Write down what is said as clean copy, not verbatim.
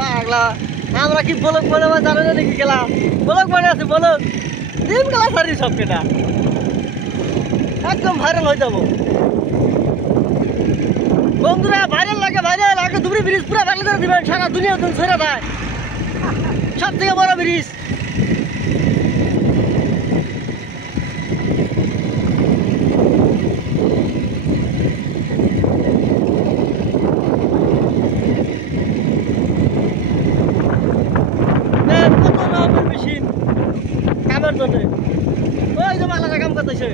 পাগলা আমরা কি বলক বানাবো জানো না নাকি গেলাম বলক বানাইছি বলক ডিম গেলা সারি সব কেটা একদম ভাইরাল হয়ে যাবো বন্ধুরা ভাইরাল লাগে দুবরি ব্রিজ পুরো ভাইরাল করে দিবেন সারা দুনিয়া তো ছেড়ে দেয় সব থেকে বড় ব্রিজ মেশিন কামের জন্য ওই যে মালাটা কাম করতেছে